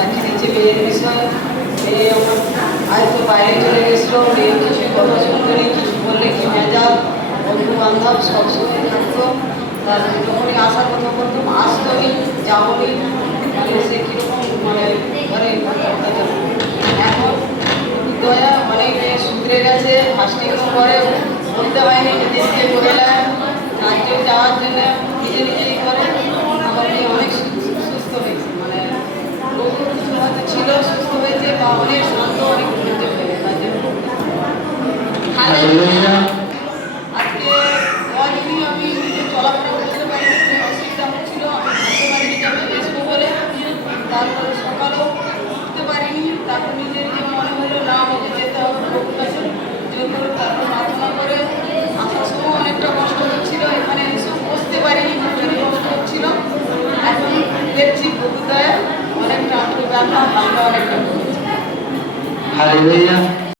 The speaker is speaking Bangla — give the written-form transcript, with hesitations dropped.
সাক্ষী দিচ্ছে মেয়ের বিষয়। মেয়ে আমার হয়তো বাইরে চলে গেছিলো, মেয়ের কিছু কথা শুনবেনি, কিছু বললে কি মেজাজ, বন্ধু বান্ধব সবসময় থাকতো। তার যখনই আসার কথা বলতাম আসতোনি, যাবনি, মানে সে কীরকম মানে ঘরে এখন দয়া অনেক মেয়ে শুধরে গেছে, ফাস্টিংও করে, বলতে হয়নি, নিজে নিজে করে নেয়, রাজ্যে যাওয়ার জন্য নিজে নিজেই করে। আমার মেয়ে অনেক সুস্থ হয়েছে, মানে রোগ কিছু হয়তো ছিল, সুস্থ হয়েছে বা অনেক শান্ত, অনেক ধৈর্য হয়ে তার জন্য আজকে কদিনই আমি চলাফেরা করতে পারিনি, অসুবিধা হচ্ছিল, আমি থাকতে পারিনি, আমি বেসবো বলে। তারপরে সকালেও উঠতে পারিনি, তারপর নিজের যে মনে হলো না আমাকে যেতে হবে প্রভুর কাছে, জোর করে তারপর প্রার্থনা করে আসার সময় অনেকটা কষ্ট হচ্ছিল, এখানে এসেও বসতে পারিনি, প্রচুরই কষ্ট হচ্ছিল। এখন দেখছি প্রভুর দয়ায় অনেকটা ব্যথা, হালকা অনেকটা।